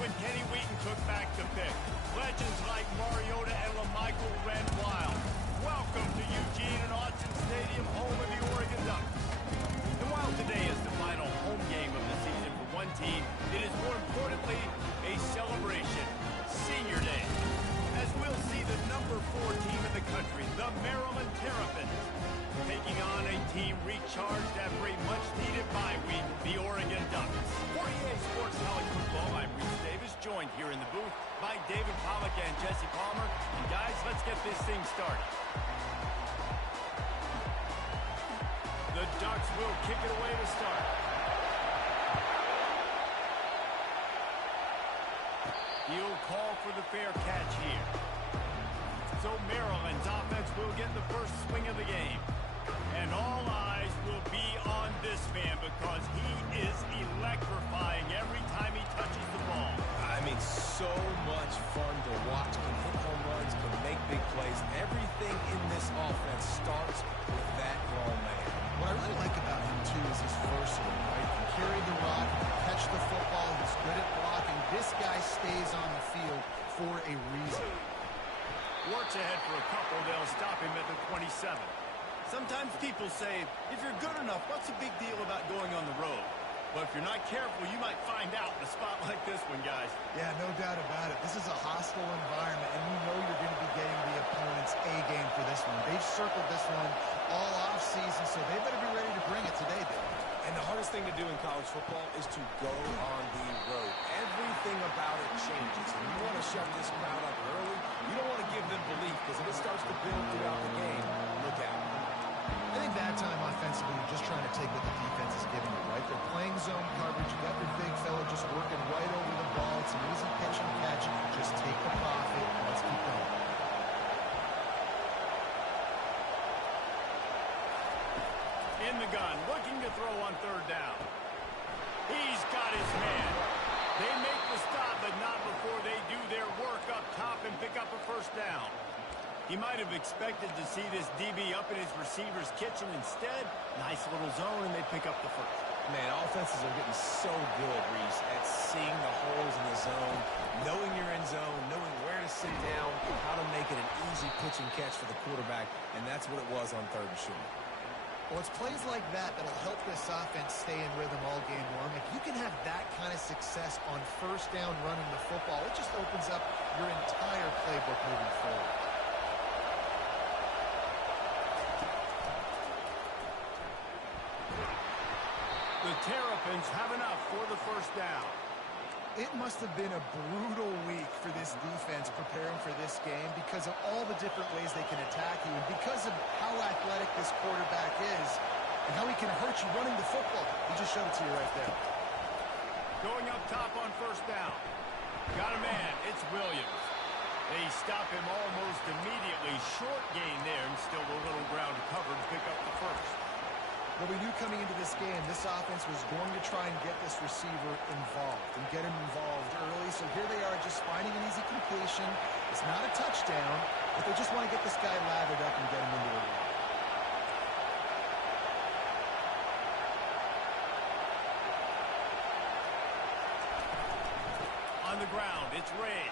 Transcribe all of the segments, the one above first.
when Kenny Wheaton took back the pick. Legends like Mariota and LaMichael ran wild. Welcome to Eugene and Autzen Stadium, home of the Oregon Ducks. And while today is the final home game of the season for one team, it is more importantly a celebration, Senior Day. As we'll see the number 4 team in the country, the Maryland Terrapins, taking on a team recharged after a much-needed bye week, the Oregon Ducks. For EA Sports College Football, I'm Reese Davis, joined here in the booth by David Pollack and Jesse Palmer. And guys, let's get this thing started. The Ducks will kick it away to start. He'll call for the fair catch here. So Maryland's offense will get the first swing of the game. And all eyes will be on this man because he is electrifying every time he touches the ball. I mean, so much fun to watch. Can hit home runs, can make big plays. Everything in this offense starts with that grown man. What I really like about him, too, is he's versatile, right? He can carry the rock, he can catch the football, he's good at blocking. This guy stays on the field for a reason. Works ahead for a couple. They'll stop him at the 27. Sometimes people say, if you're good enough, what's the big deal about going on the road? But if you're not careful, you might find out in a spot like this one, guys. Yeah, no doubt about it. This is a hostile environment, and you know you're going to be getting the opponent's A game for this one. They've circled this one all offseason, so they better be ready to bring it today, Dave. And the hardest thing to do in college football is to go on the road. Everything about it changes. And you want to shut this crowd up early. You don't want to give them belief, because if it starts to build throughout the game, look out. I think that time offensively, you're just trying to take what the defense is giving you, right? They're playing zone coverage. You got your big fella just working right over the ball. It's an easy pitch and catch. Just take the profit and let's keep going. In the gun, looking to throw on third down. He's got his man. They make the stop, but not before they do their work up top and pick up a first down. He might have expected to see this DB up in his receiver's kitchen. Instead, nice little zone, and they pick up the first. Man, offenses are getting so good, Reese, at seeing the holes in the zone, knowing you're in zone, knowing where to sit down, how to make it an easy pitch and catch for the quarterback, and that's what it was on third and short. Well, it's plays like that that'll help this offense stay in rhythm all game long. If you can have that kind of success on first down running the football, it just opens up your entire playbook moving forward. The Terrapins have enough for the first down. It must have been a brutal week for this defense preparing for this game because of all the different ways they can attack you and because of how athletic this quarterback is and how he can hurt you running the football. He just showed it to you right there. Going up top on first down. Got a man. It's Williams. They stop him almost immediately. Short gain there and still a little ground to cover to pick up the first. Well, we knew coming into this game, this offense was going to try and get this receiver involved and get him involved early. So here they are just finding an easy completion. It's not a touchdown, but they just want to get this guy lathered up and get him into a run. On the ground, it's Ray.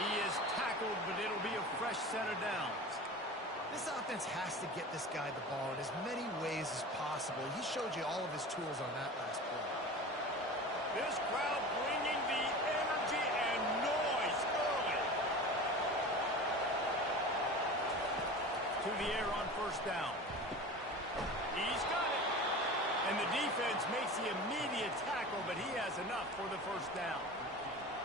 He is tackled, but it'll be a fresh set of downs. This offense has to get this guy the ball in as many ways as possible. He showed you all of his tools on that last play. This crowd bringing the energy and noise early. To the air on first down. He's got it. And the defense makes the immediate tackle, but he has enough for the first down.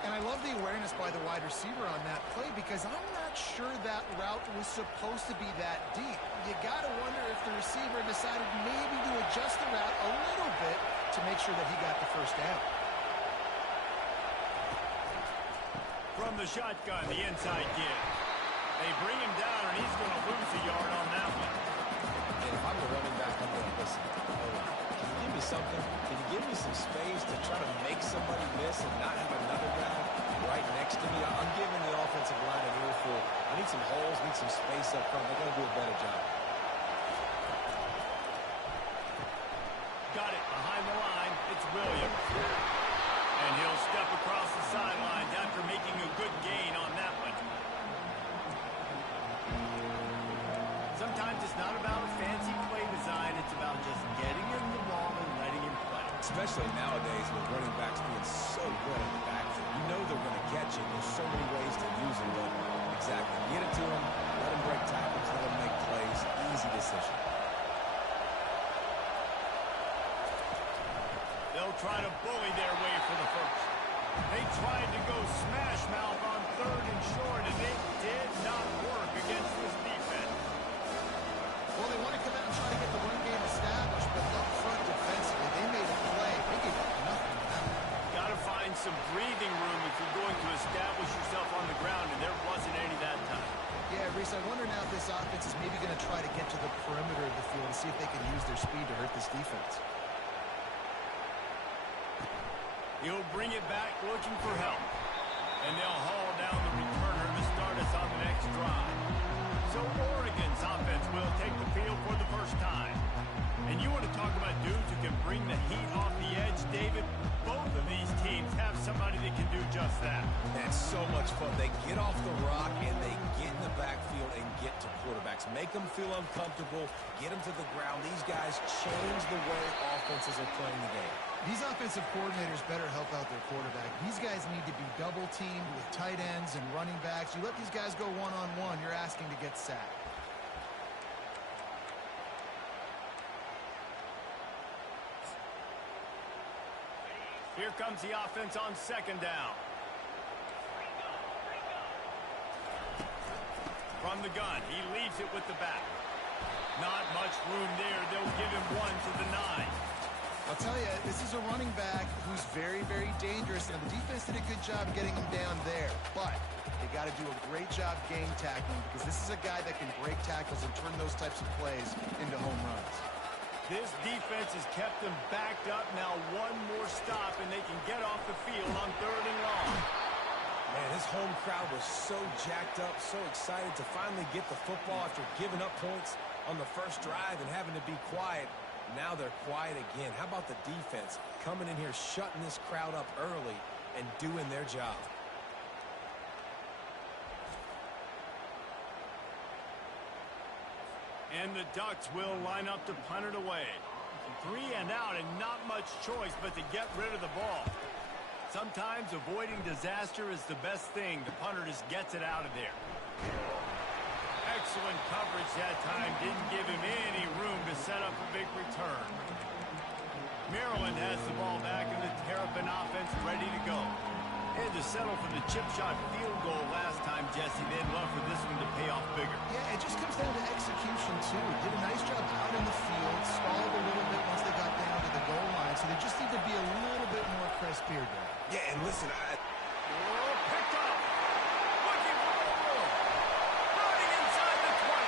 And I love the awareness by the wide receiver on that play because I'm not sure that route was supposed to be that deep. You got to wonder if the receiver decided maybe to adjust the route a little bit to make sure that he got the first down. From the shotgun, the inside give. They bring him down, and he's going to lose a yard on that one. And if I'm the running back, I'm going to listen. Can you give me something? Can you give me some space to try to make somebody miss and not have another guy right next to me? I'm giving the offensive line an earful. I need some holes, need some space up front. They're going to do a better job. Got it behind the line. It's Williams. And he'll step across the sidelines after making a good gain on that one. Sometimes it's not about fancy play design. It's about just getting him the ball and letting him play. Especially nowadays with running backs being so good in the backfield. You know they're going to catch it. There's so many ways to use them. But exactly. Get it to them. Let them break tackles. Let them make plays. Easy decision. They'll try to bully their way for the first. They tried to go smash mouth on 3rd and short, and it did not work against this defense. Well, they want to come out and try to get the run game established, but up front defensively, they made a play. They gave up nothing to them. Got to find some breathing room if you're going to establish yourself on the ground, and there wasn't any that time. Yeah, Reese, I wonder now if this offense is maybe going to try to get to the perimeter of the field and see if they can use their speed to hurt this defense. He'll bring it back looking for help. And they'll haul down the returner to start us on the next drive. So Oregon's offense will take the field for the first time. And you want to talk about dudes who can bring the heat off the edge, David? Both of these teams have somebody that can do just that. That's so much fun. They get off the rock and they get in the backfield and get to quarterbacks. Make them feel uncomfortable. Get them to the ground. These guys change the way offenses are playing the game. These offensive coordinators better help out their quarterback. These guys need to be double-teamed with tight ends and running backs. You let these guys go one-on-one, you're asking to get sacked. Here comes the offense on 2nd down. From the gun, he leaves it with the back. Not much room there. They'll give him 1 to the 9. I'll tell you, this is a running back who's very, very dangerous, and the defense did a good job getting him down there. But they got to do a great job game tackling because this is a guy that can break tackles and turn those types of plays into home runs. This defense has kept them backed up. Now 1 more stop, and they can get off the field on 3rd and long. Man, this home crowd was so jacked up, so excited to finally get the football after giving up points on the first drive and having to be quiet. Now they're quiet again. How about the defense coming in here, shutting this crowd up early and doing their job? And the Ducks will line up to punt it away. 3 and out and not much choice but to get rid of the ball. Sometimes avoiding disaster is the best thing. The punter just gets it out of there. Excellent coverage that time. Didn't give him any room to set up a big return. Maryland has the ball back and the Terrapin offense ready to go. They had to settle for the chip shot field goal last time, Jesse. They'd love for this one to pay off bigger. Yeah, it just comes down to execution, too. Did a nice job out in the field, stalled a little bit once they got down to the goal line, so they just need to be a little bit more crisp here, Dan. Yeah, and listen, picked up. Looking for more room. Running inside the 20.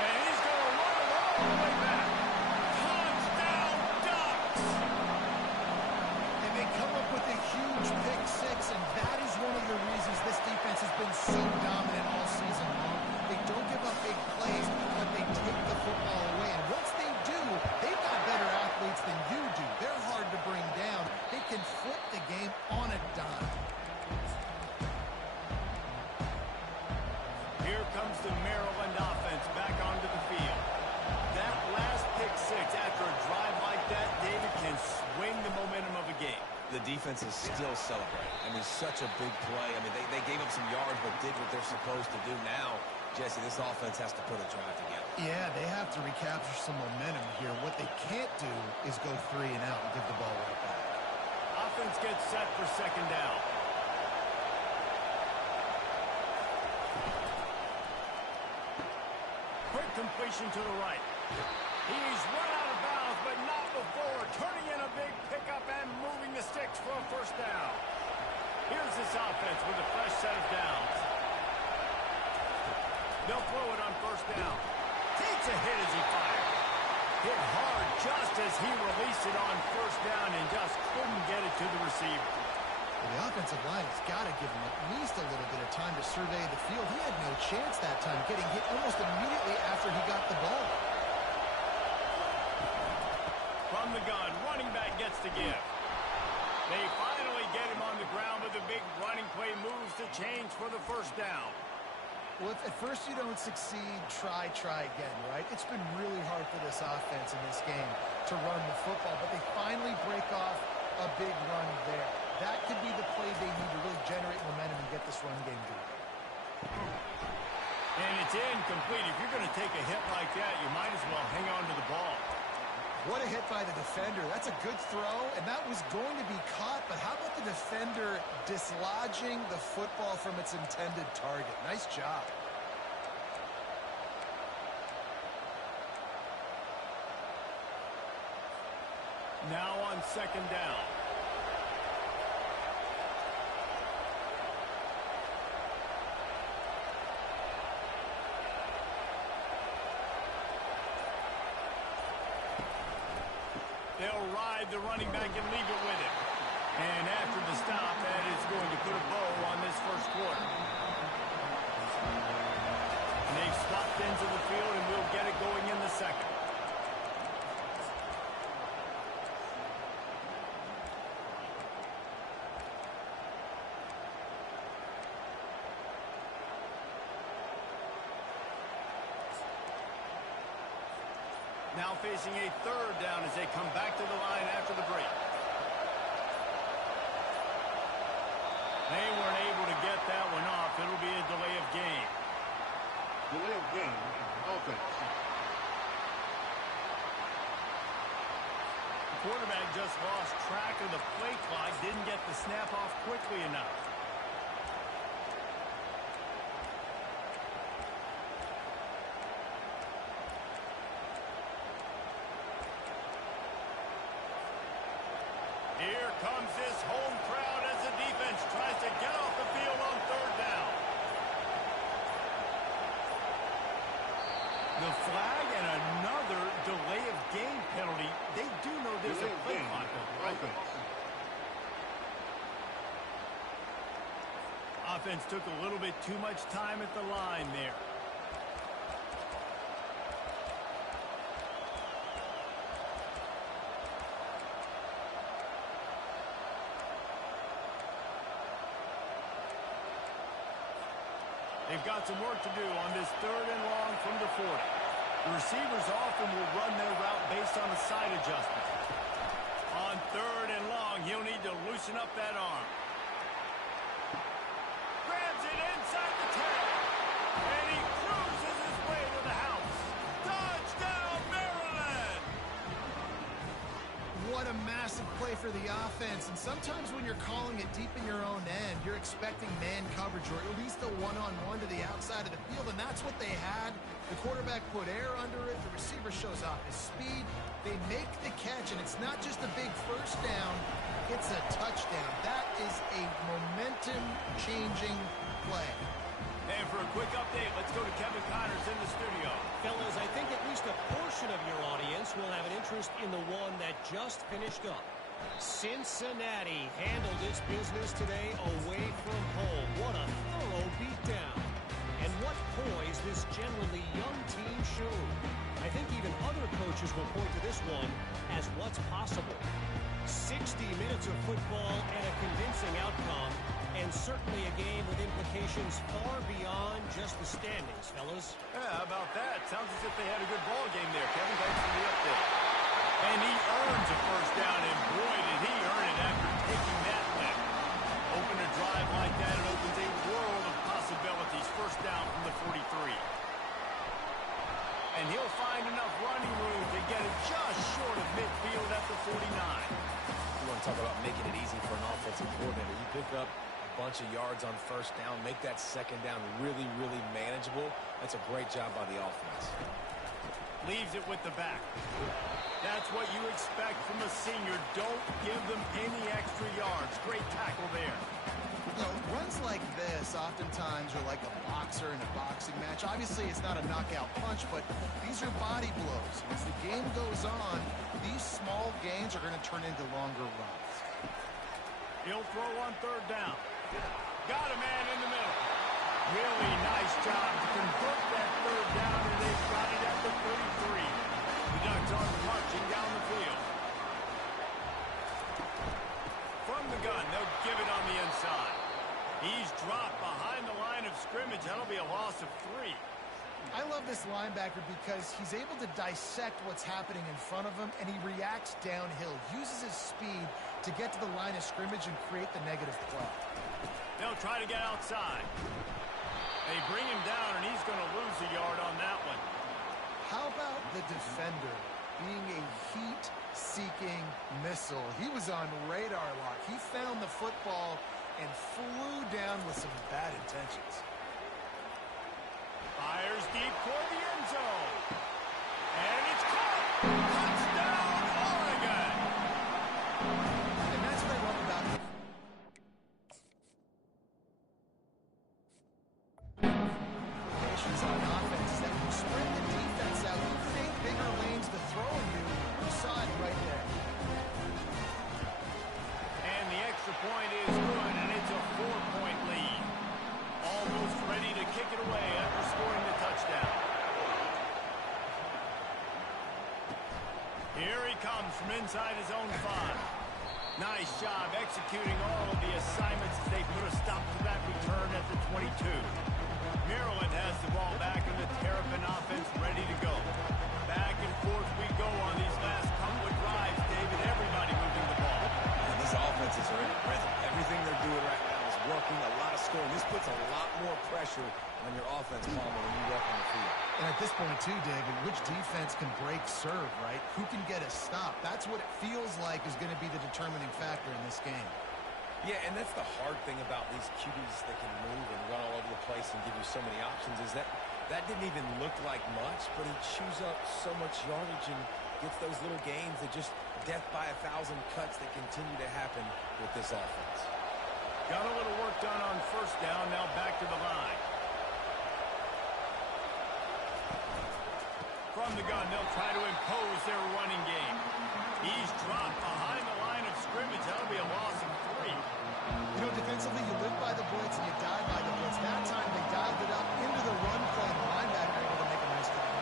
And he's going to run it all the way back. Touchdown, Ducks! And they come up with a huge pick 6, and that is one of the reasons this defense has been so dominant all season long. They don't give up big plays, but they take the football away. And once they do, they've got better athletes than you do. They're hard to bring down. They can flip the game on a dime. Here comes the Maryland offense back onto the field. That last pick 6 after a drive like that, David, can swing the momentum of a game. the defense is still celebrating. I mean, such a big play. I mean, they gave up some yards but did what they're supposed to do. Now, Jesse, this offense has to put a drive together. Yeah, they have to recapture some momentum here. What they can't do is go 3 and out and give the ball right back. Offense gets set for second down. Quick completion to the right. He's run out of bounds, but not before turning in a big pickup and moving the sticks for a first down. Here's this offense with a fresh set of downs. They'll throw it on first down. Takes a hit as he fires. Hit hard just as he released it on first down and just couldn't get it to the receiver. Well, the offensive line has got to give him at least a little bit of time to survey the field. He had no chance that time, getting hit almost immediately after he got the ball. From the gun, running back gets to give. They finally get him on the ground, but the big running play moves to change for the first down. Well, if at first you don't succeed, try again, right? It's been really hard for this offense in this game to run the football, but they finally break off a big run there. That could be the play they need to really generate momentum and get this run game going. And it's incomplete. If you're going to take a hit like that, you might as well hang on to the ball. What a hit by the defender. That's a good throw, and that was going to be caught, but how about the defender dislodging the football from its intended target? Nice job. Now on second down. They'll ride the running back and leave it with him. And after the stop, that is going to put a bow on this first quarter. And they've swapped into the field, and we'll get it going in the second. Now facing a third down as they come back to the line after the break. They weren't able to get that one off. It'll be a delay of game. Delay of game. Offense. The quarterback just lost track of the play clock. Didn't get the snap off quickly enough. Here comes this home crowd as the defense tries to get off the field on third down. The flag and another delay of game penalty. They do know there's a play clock, right? Offense took a little bit too much time at the line there. They've got some work to do on this third and long from the 40. The receivers often will run their route based on a side adjustment. On third and long, he'll need to loosen up that arm. Grabs it inside the 10. And he cruises his way to the house. Touchdown, Maryland! What a massive play for the offense. And sometimes when you're calling it deep in your own end, you're expecting man coverage or at least a one-on-one to the outside of the field, and that's what they had. The quarterback put air under it. The receiver shows off his speed. They make the catch, and it's not just a big first down. It's a touchdown. That is a momentum-changing play. And for a quick update, let's go to Kevin Connors in the studio. Fellas, I think at least a portion of your audience will have an interest in the one that just finished up. Cincinnati handled its business today away from home. What a thorough beatdown. And what poise this generally young team showed. I think even other coaches will point to this one as what's possible. 60 minutes of football and a convincing outcome, and certainly a game with implications far beyond just the standings, fellas. Yeah, how about that? Sounds as if they had a good ball game there, Kevin. Thanks for the update. And he earns a first down, and boy, did he earn it after taking that lift. Open a drive like that, it opens a world of possibilities. First down from the 43. And he'll find enough running room to get it just short of midfield at the 49. You want to talk about making it easy for an offensive coordinator. You pick up a bunch of yards on first down, make that second down really, really manageable. That's a great job by the offense. Leaves it with the back. That's what you expect from a senior. Don't give them any extra yards. Great tackle there. You know, runs like this oftentimes are like a boxer in a boxing match. Obviously, it's not a knockout punch, but these are body blows. As the game goes on, these small gains are going to turn into longer runs. He'll throw on third down. Got a man in the middle. Really nice job to convert that third down, and they've got it at the 33. The Ducks are marching down the field. From From the gun, they'll give it on the inside. He's dropped behind the line of scrimmage. That'll be a loss of 3. I love this linebacker because he's able to dissect what's happening in front of him, and he reacts downhill, uses his speed to get to the line of scrimmage and create the negative play. They'll try to get outside. They bring him down, and he's going to lose a yard on that one. How about the defender being a heat-seeking missile? He was on radar lock. He found the football and flew down with some bad intentions. Fires deep toward the end zone. And it's caught. Touchdown, Oregon. And that's what I love about it. Formations on offense is that when you spread the defense out, you create bigger lanes to throw into. You saw it right there. And the extra point is good, and it's a 4-point lead. Almost ready to kick it away after scoring the touchdown. Here he comes from inside his own 5. Nice job executing all of the assignments as they put a stop to that return at the 22. Maryland has the ball back, and the Terrapin offense ready to go. Back and forth we go on these last couple of drives, David. Everybody moving the ball. And these offenses are in rhythm. Everything they're doing right now is working, a lot of scoring. This puts a lot more pressure on your offense, Palmer, when you walk on the field. And at this point, too, David, which defense can break serve, right? Who can get a stop? That's what it feels like is going to be the determining factor in this game. Yeah, and that's the hard thing about these QBs that can move and run all over the place and give you so many options is that didn't even look like much, but he chews up so much yardage and gets those little gains that just death by 1,000 cuts that continue to happen with this offense. Got a little work done on first down, now back to the line. From the gun, they'll try to impose their running game. He's dropped behind the line of scrimmage. That'll be a loss of 3. You know, defensively, you live by the blitz and you die by the blitz. That time, they dialed it up into the run play, and the linebacker able to make a nice tackle.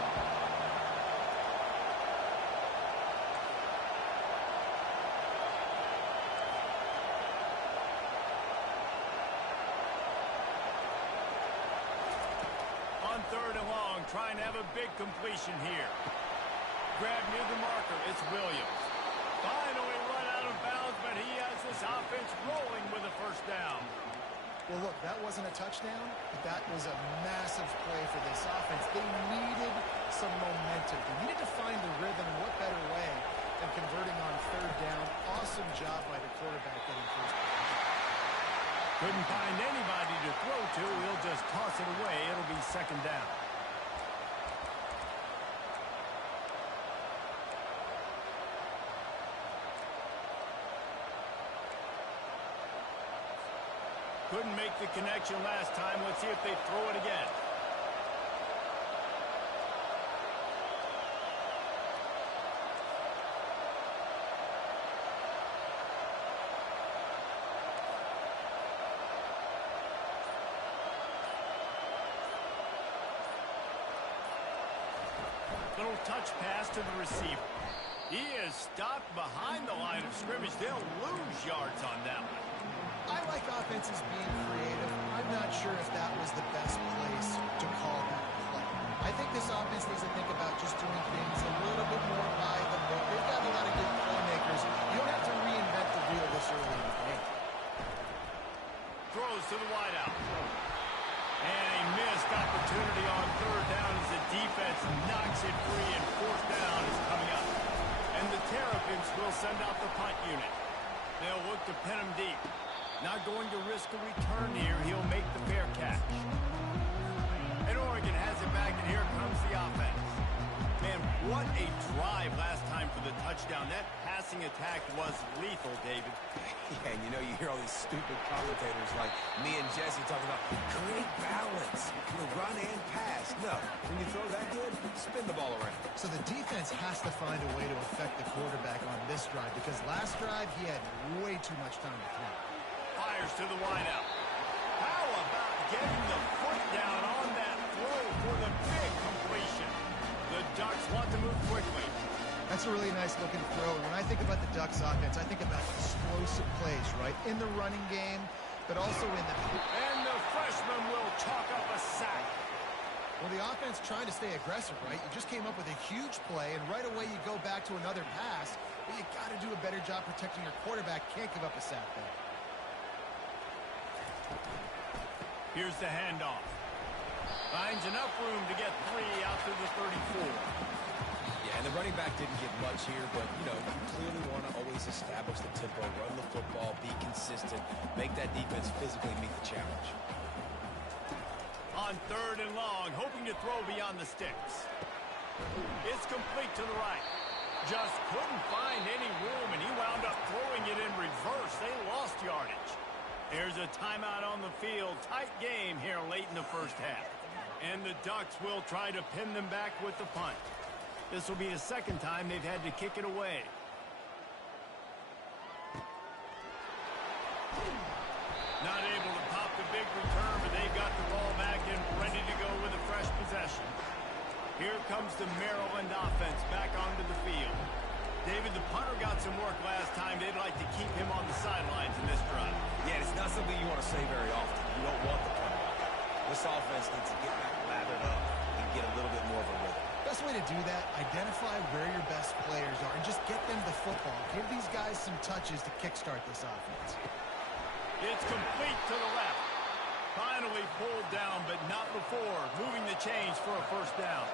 On 3rd and long, trying to have a big completion here. Grab near the marker, it's Williams. Finally run out of bounds, but he has this offense rolling with a first down. Well, look, that wasn't a touchdown, but that was a massive play for this offense. They needed some momentum. They needed to find the rhythm, and what better way than converting on 3rd down. Awesome job by the quarterback getting first down. Couldn't find anybody to throw to. He'll just toss it away. It'll be 2nd down. Couldn't make the connection last time. Let's see if they throw it again. Little touch pass to the receiver. He is stopped behind the line of scrimmage. They'll lose yards on that one. I like offenses being creative. I'm not sure if that was the best place to call that play. I think this offense needs to think about just doing things a little bit more by the book. They've got a lot of good playmakers. You don't have to reinvent the wheel this early in the game. Throws to the wideout. And a missed opportunity on 3rd down as the defense knocks it free, and 4th down is coming up. And the Terrapins will send out the punt unit. They'll look to pin him deep. Not going to risk a return here. He'll make the fair catch. And Oregon has it back, and here comes the offense. Man, what a drive last time for the touchdown. That passing attack was lethal, David. Yeah, and you know, you hear all these stupid commentators like me and Jesse talking about great balance, run and pass. No, when you throw that good, spin the ball around. So the defense has to find a way to affect the quarterback on this drive, because last drive he had way too much time to throw. Fires to the wideout. How about getting the foot down on that throw for the big completion? The Ducks want to move quickly. That's That's a really nice looking throw. And when I think about the Ducks offense, I think about explosive plays, right? In the running game, but also in the... And the freshman will chalk up a sack. Well, the offense trying to stay aggressive, right? You just came up with a huge play, and right away you go back to another pass, but you got to do a better job protecting your quarterback. Can't give up a sack there. Here's the handoff. Finds enough room to get 3 out to the 34. Yeah, and the running back didn't get much here, but, you know, you clearly want to always establish the tempo, run the football, be consistent, make that defense physically meet the challenge. On 3rd and long, hoping to throw beyond the sticks. It's complete to the right. Just couldn't find any room, and he wound up throwing it in reverse. They lost yardage. There's a timeout on the field. Tight game here late in the first half. And the Ducks will try to pin them back with the punt. This will be the second time they've had to kick it away. Not able to pop the big return, but they've got the ball back and ready to go with a fresh possession. Here comes the Maryland offense back onto the field. David, the punter got some work last time. They'd like to keep him on the sidelines in this drive. Yeah, it's not something you want to say very often. You don't want the punter. This offense needs to get back lathered up and get a little bit more of a rhythm. Best way to do that, identify where your best players are and just get them the football. Give these guys some touches to kickstart this offense. It's complete to the left. Finally pulled down, but not before moving the chains for a first down.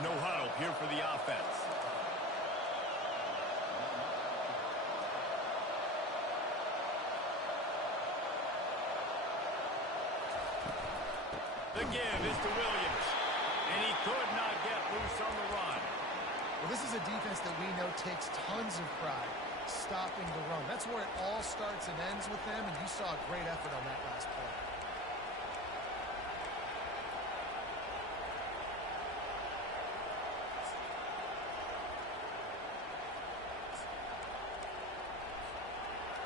No huddle here for the offense. The give is to Williams, and he could not get loose on the run. Well, this is a defense that we know takes tons of pride stopping the run. That's where it all starts and ends with them, and you saw a great effort on that last play.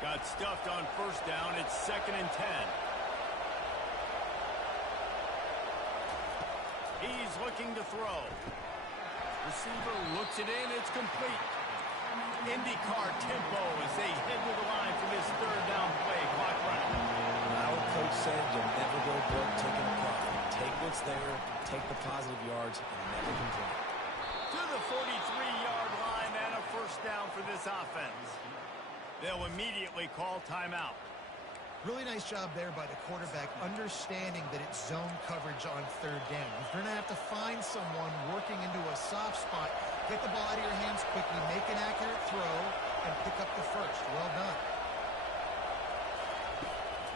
Got stuffed on first down. It's 2nd and 10. He's looking to throw. Receiver looks it in. It's complete. IndyCar tempo as they head to the line for this 3rd down play. Clock running. Our coach said you'll never go broke taking a profit. Take what's there, take the positive yards, and never complain. To the 43-yard line and a first down for this offense. They'll immediately call timeout. Really nice job there by the quarterback, understanding that it's zone coverage on 3rd down. If you're going to have to find someone working into a soft spot, get the ball out of your hands quickly, make an accurate throw, and pick up the first. Well done.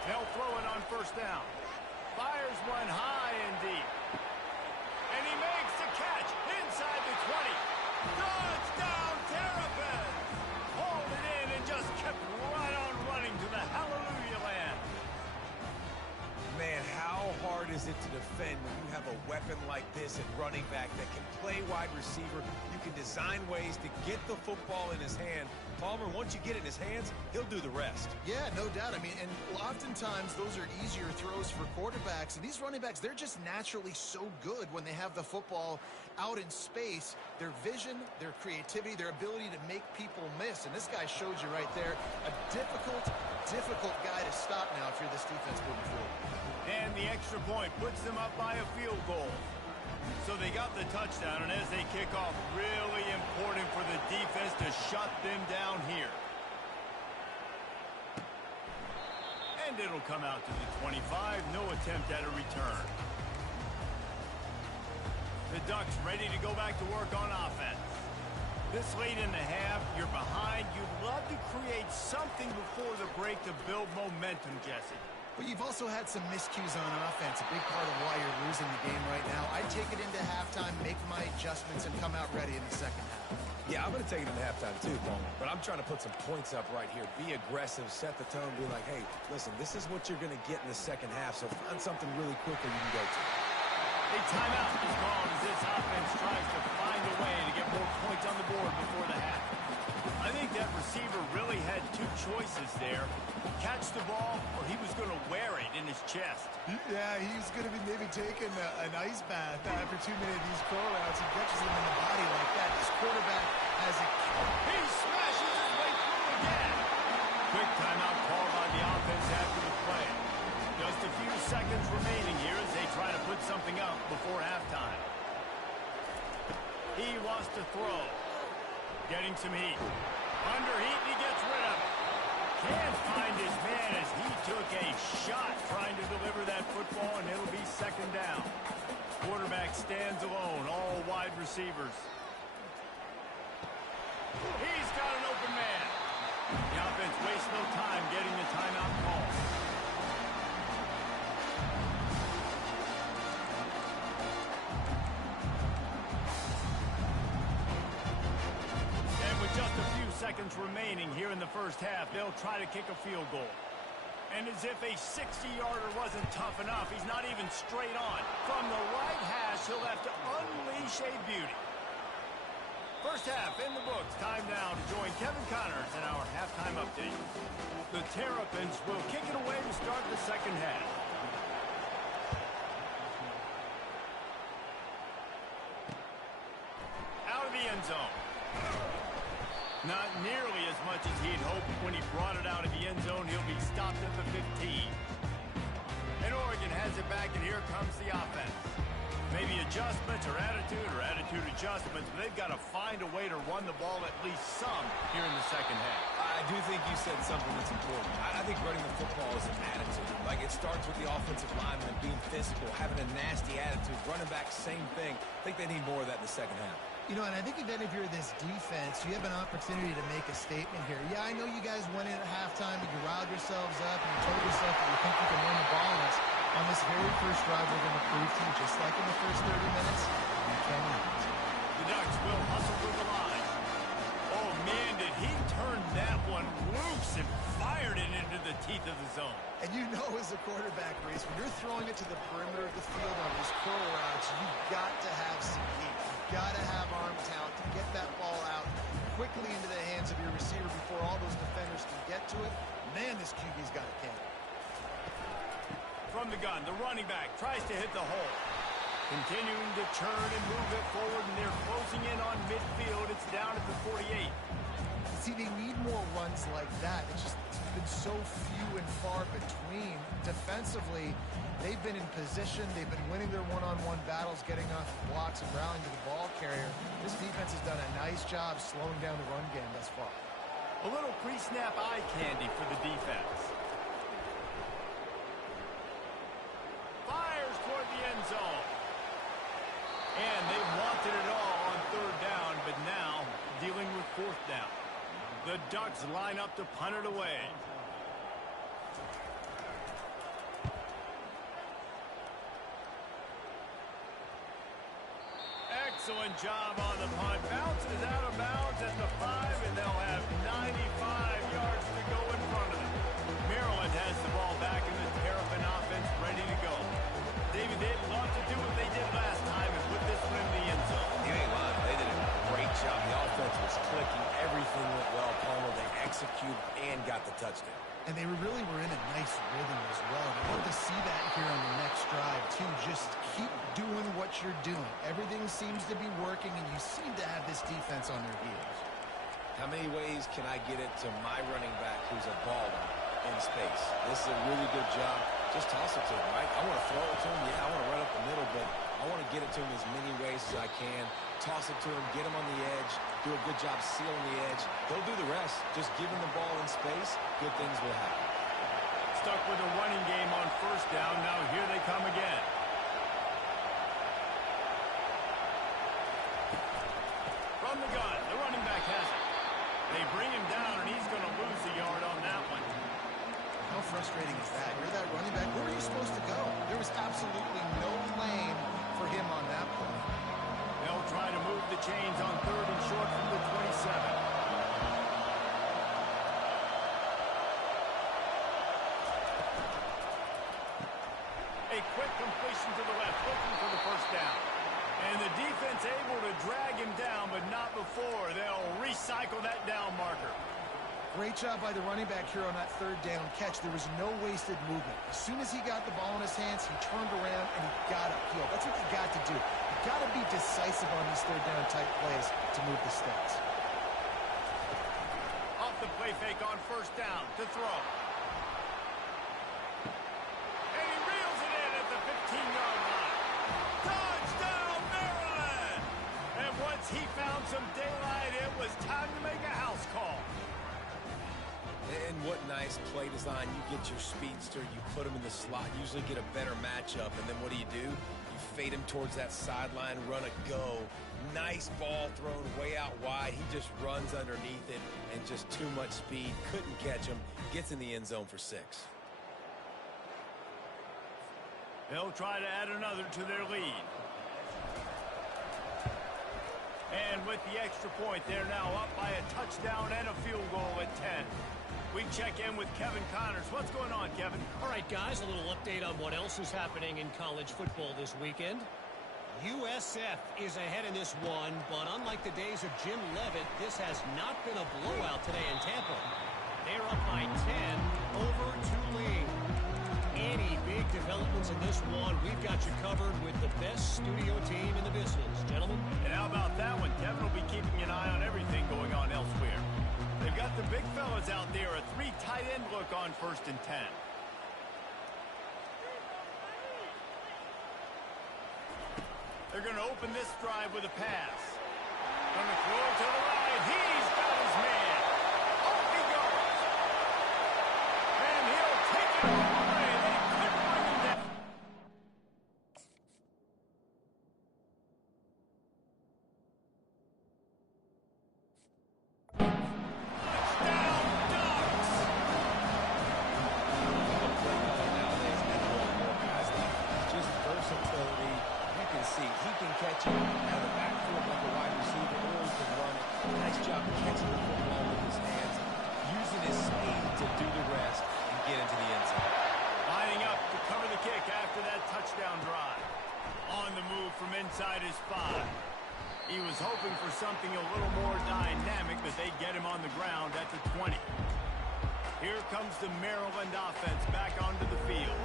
They'll throw it on first down. Fires one high and deep. And he makes the catch inside the 20. Touchdown, Terrapins! Hauled it in and just kept right on running to the hallelujah land. Man, how hard is it to defend when you have a weapon like this at running back that can play wide receiver? You can design ways to get the football in his hand. Palmer, once you get it in his hands, he'll do the rest. Yeah, no doubt. I mean, and oftentimes those are easier throws for quarterbacks. And these running backs, they're just naturally so good when they have the football out in space. Their vision, their creativity, their ability to make people miss. And this guy showed you right there, a difficult guy to stop now if you're this defense moving forward. And the extra point puts them up by a field goal. So they got the touchdown, and as they kick off, really important for the defense to shut them down here. And it'll come out to the 25. No attempt at a return. The Ducks ready to go back to work on offense. This late in the half, you're behind. You'd love to create something before the break to build momentum, Jesse. But you've also had some miscues on offense, a big part of why you're losing the game right now. I take it into halftime, make my adjustments, and come out ready in the second half. Yeah, I'm going to take it into halftime too, Palmer. But I'm trying to put some points up right here. Be aggressive, set the tone, be like, hey, listen, this is what you're going to get in the second half, so find something really quickly you can go to. A timeout is called as this offense tries to find a way to get more points on the board before the half. I think that receiver really had two choices there. Catch the ball, or he was going to wear it in his chest. Yeah, he's going to be maybe taking an ice bath after too many of these throw routes. He catches them in the body like that. This quarterback has it. He smashes his way through again. Quick timeout call by the offense after the play. Just a few seconds remaining here as they try to put something up before halftime. He wants to throw. Getting some heat. Under heat, he gets rid of it. Can't find his man as he took a shot trying to deliver that football, and it'll be second down. Quarterback stands alone, all wide receivers. He's got an open man. The offense wastes no time getting the timeout call. And with just a few seconds remaining here in the first half, they'll try to kick a field goal. And as if a 60-yarder wasn't tough enough, he's not even straight on. From the right hash, he'll have to unleash a beauty. First half in the books. Time now to join Kevin Connors in our halftime update. The Terrapins will kick it away to start the second half. Out of the end zone. Not nearly as much as he'd hoped when he brought it out of the end zone. He'll be stopped at the 15. And Oregon has it back, and here comes the offense. Maybe adjustments or attitude adjustments, but they've got to find a way to run the ball at least some here in the second half. I do think you said something that's important. I think running the football is an attitude. Like, it starts with the offensive lineman being physical, having a nasty attitude. Running back, same thing. I think they need more of that in the second half. You know, and I think even if you're this defense, you have an opportunity to make a statement here. Yeah, I know you guys went in at halftime and you riled yourselves up and you told yourself that you think you can win the ball. And on this very first drive, we're going to prove to you, just like in the first 30 minutes, you cannot. The Ducks will hustle through the line. Oh, man, did he turn that one loose and fired it into the teeth of the zone. And you know, as a quarterback, Reese, when you're throwing it to the perimeter of the field on these curl routes, you've got to have some heat. You've got to have arm talent to get that ball out quickly into the hands of your receiver before all those defenders can get to it. Man, this QB's got a cannon. From the gun, the running back tries to hit the hole. Continuing to churn and move it forward, and they're closing in on midfield. It's down at the 48. See, they need more runs like that. It's been so few and far between. Defensively, they've been in position. They've been winning their one-on-one battles, getting off blocks and rallying to the ball carrier. This defense has done a nice job slowing down the run game thus far. A little pre-snap eye candy for the defense. Fires toward the end zone. And they wanted it all on third down, but now dealing with fourth down. The Ducks line up to punt it away. Excellent job on the punt. Bounces out of bounds at the 5, and they'll have 95 yards to go in front of them. Maryland has the ball back in the Terrapin offense, ready to go. David, they'd love to do what they did last time and put this one in the end zone. You ain't lying. They did a great job. The offense was clicking. Everything went well. Palmer, they executed and got the touchdown. And they really were in a nice rhythm as well. I love to see that here on the next drive, too. Just keep doing what you're doing. Everything seems to be working, and you seem to have this defense on their heels. How many ways can I get it to my running back who's a baller in space? This is a really good job. Just toss it to him, right? I want to throw it to him. Yeah, I want to run up the middle, but I want to get it to him as many ways as I can. Toss it to him, get him on the edge, do a good job sealing the edge. He'll do the rest. Just give him the ball in space, good things will happen. Stuck with a running game on first down. Now here they come again. From the gun, the running back has it. They bring him down, and he's going to lose a yard on that one. How frustrating is that? You're that running back. Where were you supposed to go? There was absolutely no lane for him on that play. They'll try to move the chains on third and short from the 27. A quick completion to the left, looking for the first down. And the defense able to drag him down, but not before. They'll recycle that down marker. Great job by the running back here on that third down catch. There was no wasted movement. As soon as he got the ball in his hands, he turned around and he got upfield. That's what you got to do. You got to be decisive on these third down type plays to move the stakes. play fake on first down to throw. And he reels it in at the 15-yard line. Touchdown, Maryland! And once he found some daylight, it was time to make a house call. And what nice play design. You get your speedster, you put him in the slot, usually get a better matchup, and then what do? You fade him towards that sideline, run a go. Nice ball thrown way out wide. He just runs underneath it, and just too much speed. Couldn't catch him. Gets in the end zone for 6. They'll try to add another to their lead. And with the extra point, they're now up by a touchdown and a field goal at 10. We check in with Kevin Connors. What's going on, Kevin? All right, guys, a little update on what else is happening in college football this weekend. USF is ahead in this one, but unlike the days of Jim Leavitt, this has not been a blowout today in Tampa. They're up by 10 over Tulane. Any big developments in this one, we've got you covered with the best studio team in the business. Gentlemen? And how about that one? Kevin will be keeping an eye on everything going on elsewhere. They've got the big fellas out there, a 3 tight end look on 1st and 10. They're going to open this drive with a pass. Going to throw it to the right. He's got his man. Off he goes. And he'll take it all the way. They couldn't bring him down. Touchdown, Ducks! Nowadays, they don't want more guys like that. Just versatility. You can see he can catch it out of the backfield like a wide receiver, or he can run it. Nice job catching the football with his hands, using his speed to do the rest and get into the end zone. Lining up to cover the kick after that touchdown drive. On the move from inside his 5. He was hoping for something a little more dynamic, but they get him on the ground at the 20. Here comes the Maryland offense back onto the field.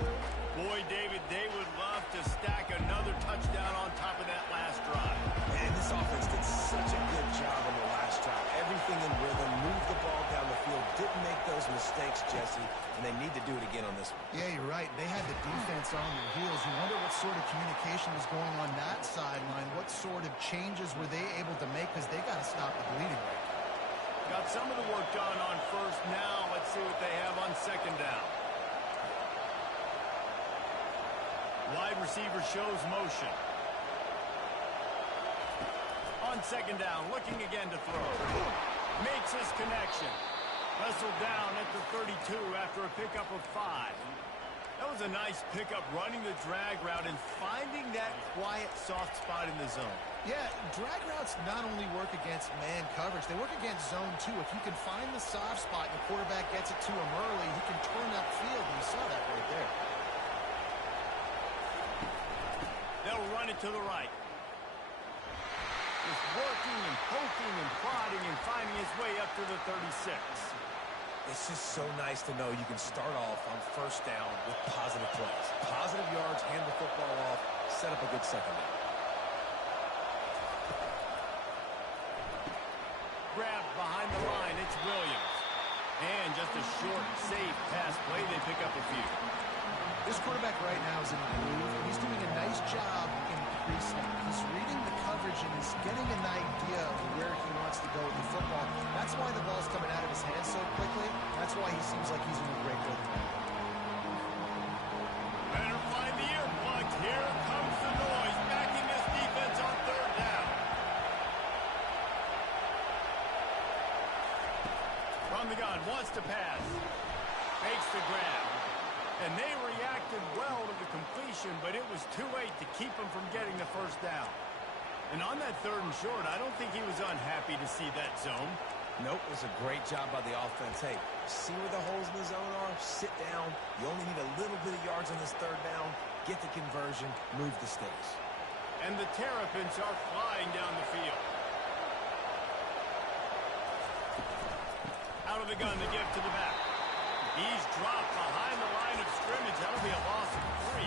Boy, David, they would love to stack another touchdown on top of that last drive. And this offense did such a good job on the last drive. Everything in rhythm, moved the ball down the field, didn't make those mistakes, Jesse, and they need to do it again on this one. Yeah, you're right. They had the defense on their heels. You wonder what sort of communication was going on that sideline. What sort of changes were they able to make, because they got to stop the bleeding right now. Got some of the work done on first. Now let's see what they have on 2nd down. Wide receiver shows motion. On 2nd down, looking again to throw. Makes his connection. Wrestled down at the 32 after a pickup of 5. That was a nice pickup, running the drag route and finding that quiet, soft spot in the zone. Yeah, drag routes not only work against man coverage, they work against zone too. If you can find the soft spot and the quarterback gets it to him early, he can turn that field, and you saw that right there. They'll run it to the right. Just working and poking and prodding and finding his way up to the 36. It's just so nice to know you can start off on 1st down with positive plays. Positive yards, hand the football off, set up a good 2nd down. Grabbed behind the line, it's Williams. And just a short, safe pass play, they pick up a few. This quarterback right now is in a groove, and he's doing a nice job in pre-snap. He's reading the coverage and he's getting an idea of where he wants to go with the football. That's why the ball's coming out of his hands so quickly. That's why he seems like he's in a great rhythm. Better find the earplugs. Here comes the noise, backing this defense on 3rd down. From the gun, wants to pass. Makes the grab. And they reacted well to the completion, but it was too late to keep him from getting the 1st down. And on that 3rd and short, I don't think he was unhappy to see that zone. Nope, it was a great job by the offense. Hey, see where the holes in the zone are? Sit down. You only need a little bit of yards on this 3rd down. Get the conversion. Move the sticks. And the Terrapins are flying down the field. Out of the gun, the give to the back. He's dropped behind the line of scrimmage. That'll be a loss of 3.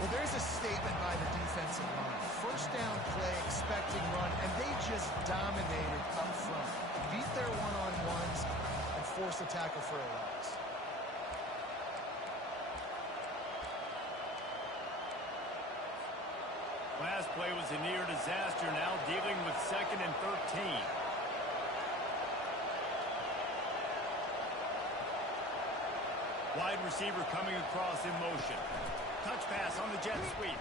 Well, there's a statement by the defensive line. 1st down play, expecting run, and they just dominated up front. Beat their one-on-ones and force a tackle for a loss. Last play was a near disaster, now dealing with 2nd and 13. Wide receiver coming across in motion. Touch pass on the jet sweep.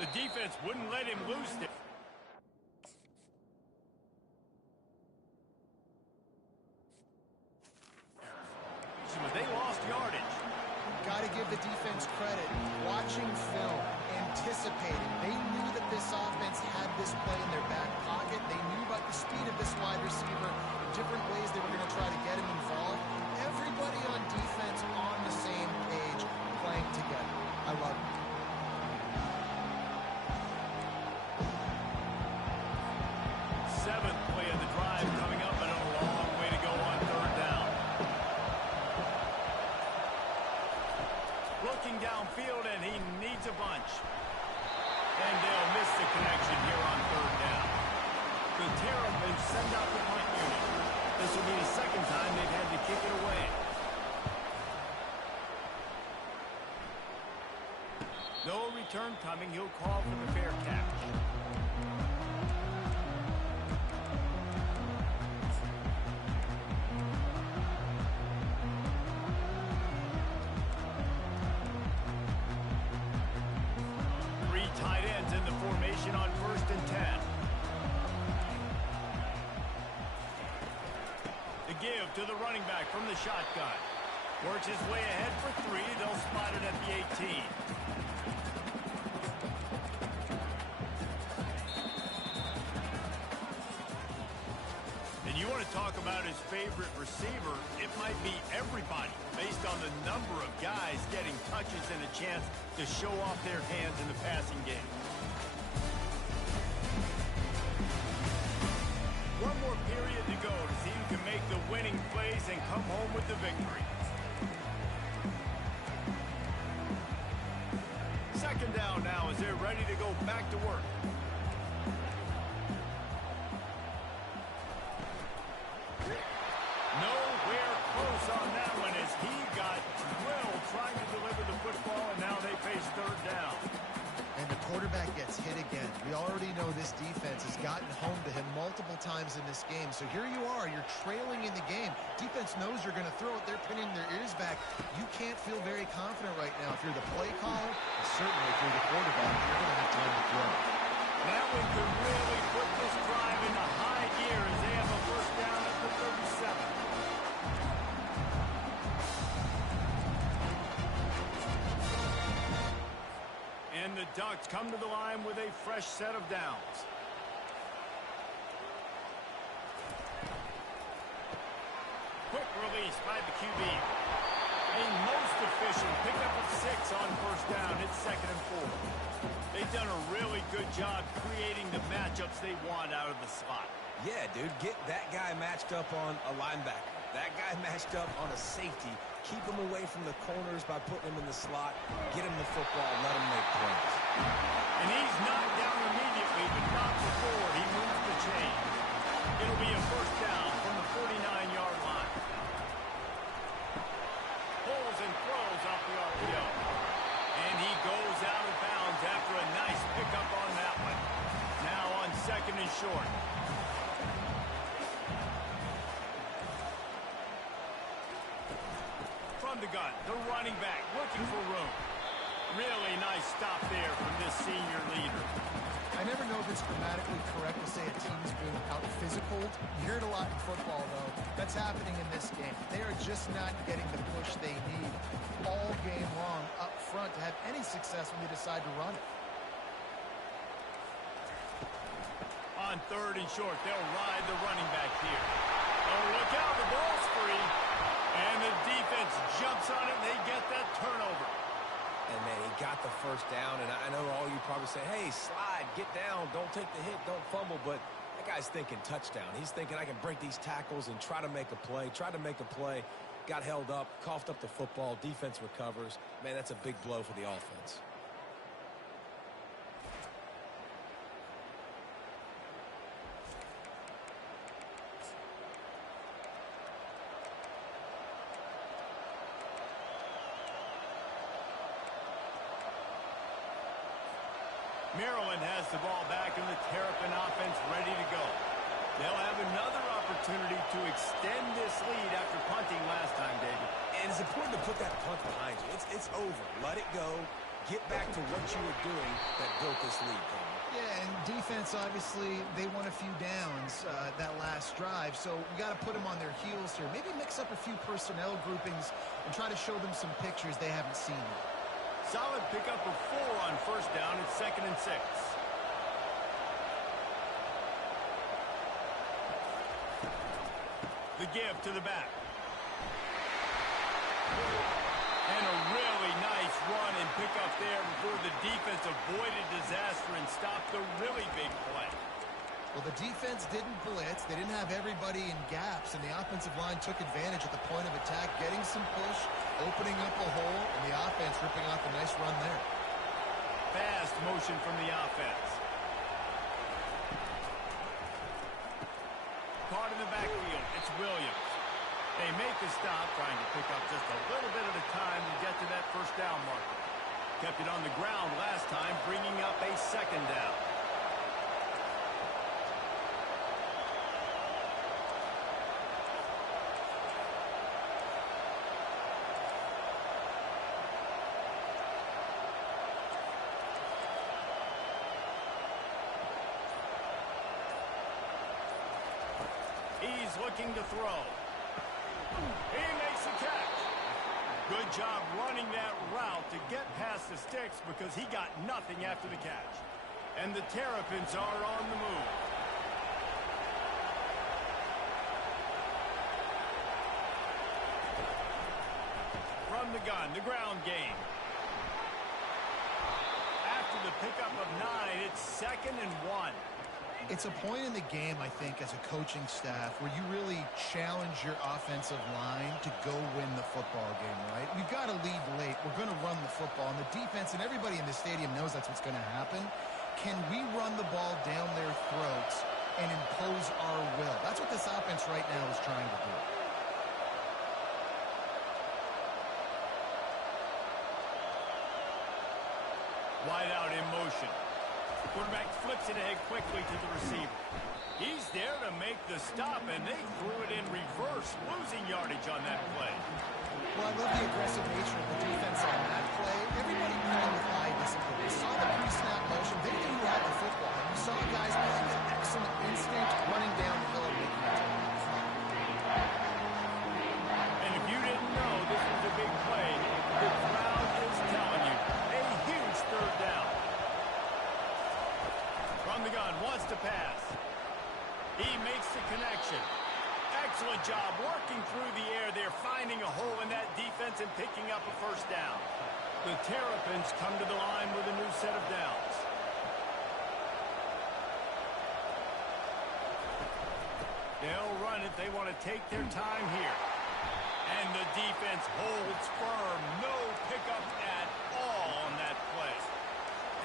The defense wouldn't let him loose it. They lost yardage. Got to give the defense credit. Watching film, anticipating. They knew that this offense had this play in their back pocket. They knew about the speed of this wide receiver, the different ways they were going to try to get him involved. Everybody on defense on the same page, playing together. I love it. Seventh play of the drive coming up, and a long way to go on 3rd down. Looking downfield, and he needs a bunch. And they'll miss the connection here on 3rd down. The Terrapins send out the punt unit. This will be the 2nd time they've had to kick it away. No return coming. He'll call for the fair catch. Tight ends in the formation on 1st and 10. The give to the running back from the shotgun. Works his way ahead for 3. They'll spot it at the 18. And you want to talk about his favorite receiver, it might be everybody, based on the number of guys getting touches and a chance to show off their hands in the passing game. One more period to go to see who can make the winning plays and come home with the victory. 2nd down now as they're ready to go back to work. Nowhere close on that one as he got drilled trying to deliver the football, and now they face 3rd down. And the quarterback gets hit again. We already know this defense has gotten home to him multiple times in this game. So here you are, you're trailing in the game. Defense knows you're going to throw it. They're pinning their ears back. You can't feel very confident right now. If you're the play caller, and certainly if you're the quarterback, you're going to have time to throw. That one could really put this drive into high gear as they have a 1st down at the 37. And the Ducks come to the line with a fresh set of downs. Quick release by the QB. A most efficient pickup of 6 on 1st down. It's 2nd and 4. They've done a really good job creating the matchups they want out of the slot. Yeah, dude, get that guy matched up on a linebacker. That guy matched up on a safety. Keep him away from the corners by putting him in the slot. Get him the football. Let him make plays. And he's knocked down immediately, but not before he moves the chain. It'll be a 1st down from the 49-yard line. Pulls and throws off the RPO. And he goes out of bounds after a nice pickup on that one. Now on 2nd and short. From the gun, the running back looking for room. Really nice stop there from this senior leader. I never know if it's grammatically correct to say a team's being out-physicaled. You hear it a lot in football, though. That's happening in this game. They are just not getting the push they need all game long up front to have any success when they decide to run it. On 3rd and short, they'll ride the running back here. Oh, look out, the ball's free. And the defense jumps on it, and they get that turnover. And, man, he got the 1st down, and I know all you probably say, hey, slide, get down, don't take the hit, don't fumble, but that guy's thinking touchdown. He's thinking I can break these tackles and try to make a play, got held up, coughed up the football, defense recovers. Man, that's a big blow for the offense. Maryland has the ball back and the Terrapin offense ready to go. They'll have another opportunity to extend this lead after punting last time, David. And it's important to put that punt behind you. It's over. Let it go. Get back to what you were doing that built this lead, Coleman. Yeah, and defense, obviously, they won a few downs that last drive, so we got to put them on their heels here. Maybe mix up a few personnel groupings and try to show them some pictures they haven't seen yet. Solid pickup of 4 on first down. It's 2nd and 6. The give to the back. And a really nice run and pickup there before the defense avoided disaster and stopped the really big play. Well, the defense didn't blitz. They didn't have everybody in gaps, and the offensive line took advantage at the point of attack, getting some push, opening up a hole, and the offense ripping off a nice run there. Fast motion from the offense. Caught in the backfield. It's Williams. They make the stop, trying to pick up just a little bit at a time to get to that first down marker. Kept it on the ground last time, bringing up a 2nd down. He's looking to throw. He makes the catch. Good job running that route to get past the sticks because he got nothing after the catch. And the Terrapins are on the move. From the gun, the ground game. After the pickup of 9, it's 2nd and 1. It's a point in the game, I think, as a coaching staff where you really challenge your offensive line to go win the football game, right? We've got to lead late. We're going to run the football. And the defense and everybody in the stadium knows that's what's going to happen. Can we run the ball down their throats and impose our will? That's what this offense right now is trying to do. Wide out in motion. Quarterback flips it ahead quickly to the receiver. He's there to make the stop, and they threw it in reverse, losing yardage on that play. Well, I love the aggressive nature of the defense on that play. Everybody playing with high discipline. They saw the pre-snap motion. They knew who had the football. And you saw guys playing with excellent instinct, running down the hill and making the tackle. And if you didn't know this was a big play, the crowd is telling you. A huge 3rd down. From the gun, wants to pass. He makes the connection. Excellent job working through the air there, finding a hole in that defense and picking up a 1st down. The Terrapins come to the line with a new set of downs. They'll run it. They want to take their time here. And the defense holds firm. No pickup at all on that play.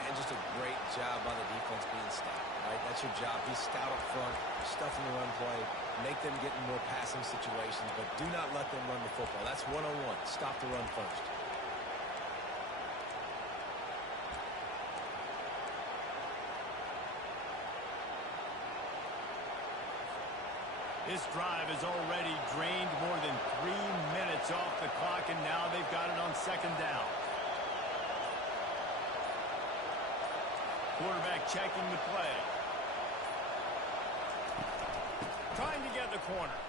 And just a great job by the defense being stout, right? That's your job. Be stout up front, stuff in the run play, make them get in more passing situations, but do not let them run the football. That's 1-on-1. Stop the run first. This drive has already drained more than 3 minutes off the clock, and now they've got it on 2nd down. Quarterback checking the play. Trying to get the corner.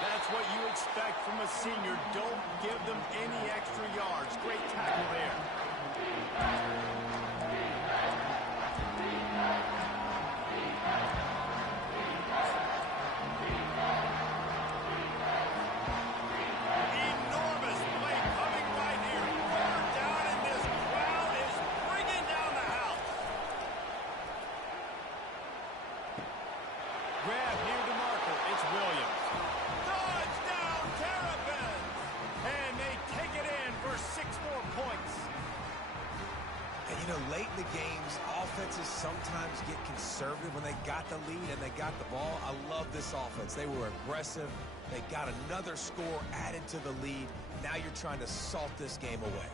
That's what you expect from a senior. Don't give them any extra yards. Great tackle there. Enormous play coming right here. 3rd down, and this crowd is bringing down the house. Grab near the marker. It's Williams. Touchdown, Terrapins! And they take it in for 6 more points. And, you know, late in the games, offenses sometimes get conservative when they got the lead and they got the ball. I love this offense. They were aggressive. They got another score added to the lead. Now you're trying to salt this game away.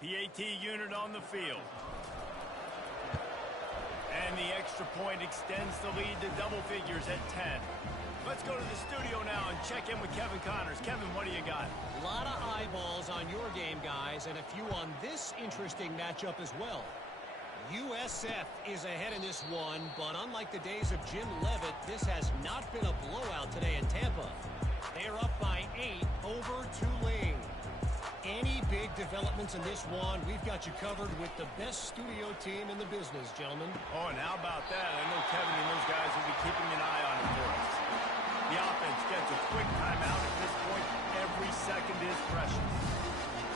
PAT unit on the field. And the extra point extends the lead to double figures at 10. Let's go to the studio now and check in with Kevin Connors. Kevin, what do you got? A lot of eyeballs on your game, guys, and a few on this interesting matchup as well. USF is ahead in this one, but unlike the days of Jim Leavitt, this has not been a blowout today in Tampa. They're up by 8 over Tulane. Any big developments in this one, we've got you covered with the best studio team in the business, gentlemen. Oh, and how about that? I know Kevin and those guys will be keeping an eye on it for us. The offense gets a quick timeout at this point. Every second is precious.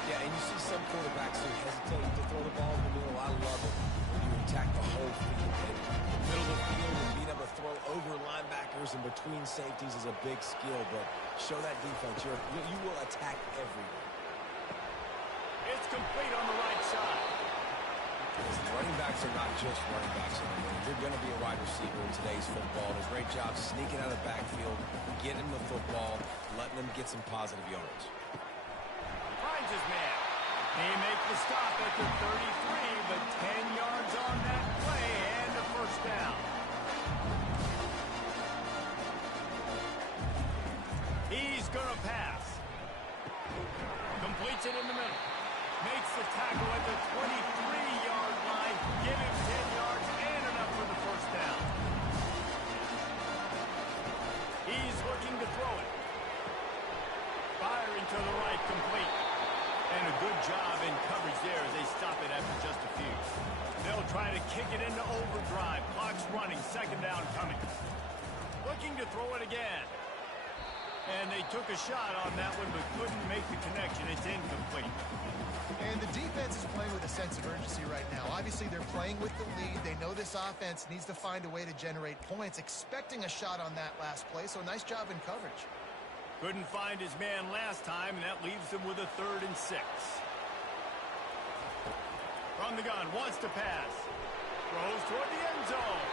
Yeah, and you see some quarterbacks who hesitate to throw the ball in the middle. I love it when you attack the whole field. Middle of the field and being able to throw over linebackers and between safeties is a big skill, but show that defense. You will attack everywhere. It's complete on the right side. Listen, running backs are not just running backs anymore. You're going to be a wide receiver in today's football. And a great job sneaking out of the backfield, getting the football, letting them get some positive yards. Finds his man. He makes the stop at the 33, but 10 yards on that play and a first down. He's going to pass. Completes it in the middle. Makes the tackle at the 23-yard line. Give him 10 yards and enough for the first down. He's looking to throw it. Firing to the right, complete. And a good job in coverage there as they stop it after just a few. They'll try to kick it into overdrive. Clock's running, second down coming. Looking to throw it again. And they took a shot on that one but couldn't make the connection. It's incomplete. And the defense is playing with a sense of urgency right now. Obviously, they're playing with the lead. They know this offense needs to find a way to generate points, expecting a shot on that last play, so nice job in coverage. Couldn't find his man last time, and that leaves them with a 3rd and 6. From the gun, wants to pass. Throws toward the end zone.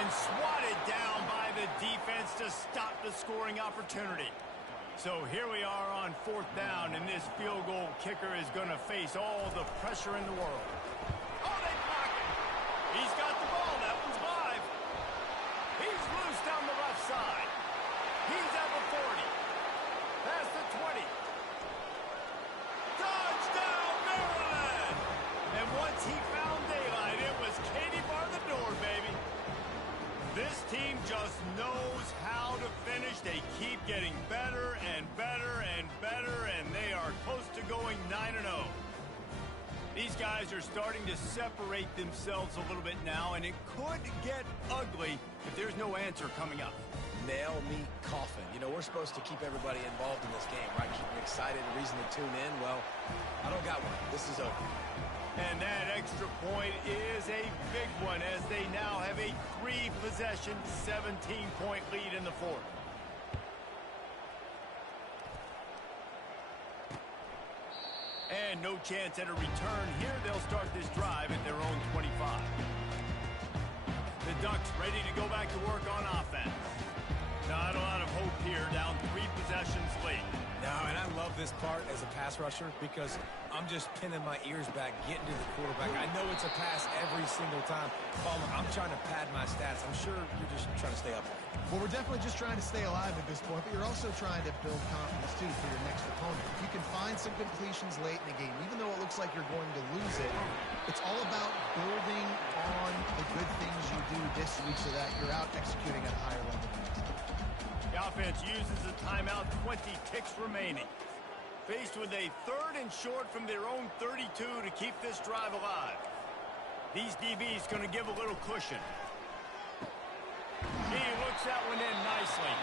And swatted down by the defense to stop the scoring opportunity. So here we are on 4th down, and this field goal kicker is going to face all the pressure in the world. Oh, they block it. He's got the ball. That one's live. He's loose down the left side. He's at the 40. Past the 20. Touchdown, Maryland! And once he found daylight, it was Katie bar the door, baby. This team just knows how to finish. They keep getting better and better and better, and they are close to going 9-0. These guys are starting to separate themselves a little bit now, and it could get ugly if there's no answer coming up. Nail me coffin. You know, we're supposed to keep everybody involved in this game, right? Keep them excited, a reason to tune in. Well, I don't got one. This is over. And that extra point is a big one as they now have a 3-possession, 17-point lead in the 4th. And no chance at a return here. They'll start this drive at their own 25. The Ducks ready to go back to work on offense. Not a lot of hope here, down 3 possessions late. No, and I love this part as a pass rusher because I'm just pinning my ears back, getting to the quarterback. I know it's a pass every single time. I'm trying to pad my stats. I'm sure you're just trying to stay up. Well, we're definitely just trying to stay alive at this point, but you're also trying to build confidence, too, for your next opponent. If you can find some completions late in the game, even though it looks like you're going to lose it, it's all about building on the good things you do this week so that you're out executing at a higher level. The offense uses a timeout, 20 ticks remaining. Faced with a 3rd and short from their own 32 to keep this drive alive. These DBs going to give a little cushion. He looks that one in nicely.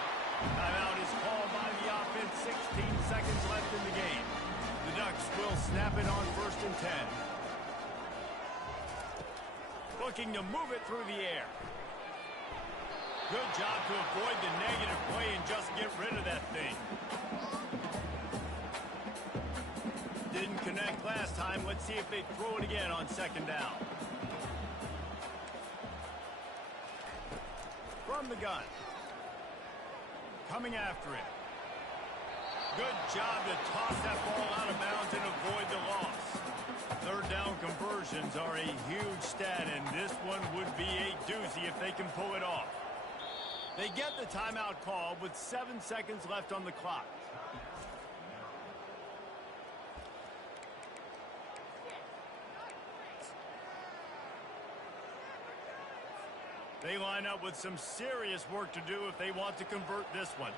Timeout is called by the offense, 16 seconds left in the game. The Ducks will snap it on 1st and 10. Looking to move it through the air. Good job to avoid the negative play and just get rid of that thing. Didn't connect last time. Let's see if they throw it again on 2nd down. From the gun. Coming after it. Good job to toss that ball out of bounds and avoid the loss. Third down conversions are a huge stat, and this one would be a doozy if they can pull it off. They get the timeout call with 7 seconds left on the clock. They line up with some serious work to do if they want to convert this one.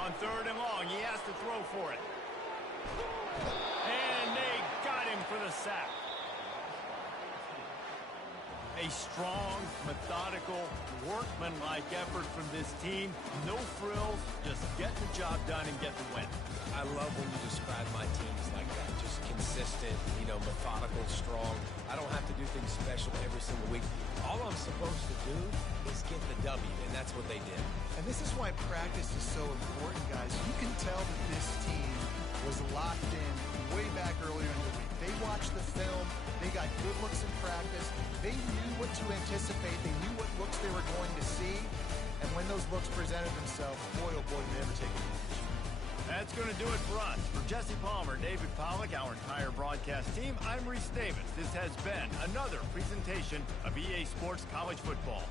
On 3rd and long, he has to throw for it. And they got him for the sack. A strong, methodical, workmanlike effort from this team. No frills, just get the job done and get the win. I love when you describe my teams like that. Just consistent, methodical, strong. I don't have to do things special every single week. All I'm supposed to do is get the W, and that's what they did. And this is why practice is so important, guys. You can tell that this team was locked in way back earlier in the week. They watched the film. They got good looks in practice. They knew what to anticipate. They knew what looks they were going to see. And when those looks presented themselves, boy, oh boy, did they ever take advantage. That's going to do it for us. For Jesse Palmer, David Pollack, our entire broadcast team, I'm Reese Davis. This has been another presentation of EA Sports College Football.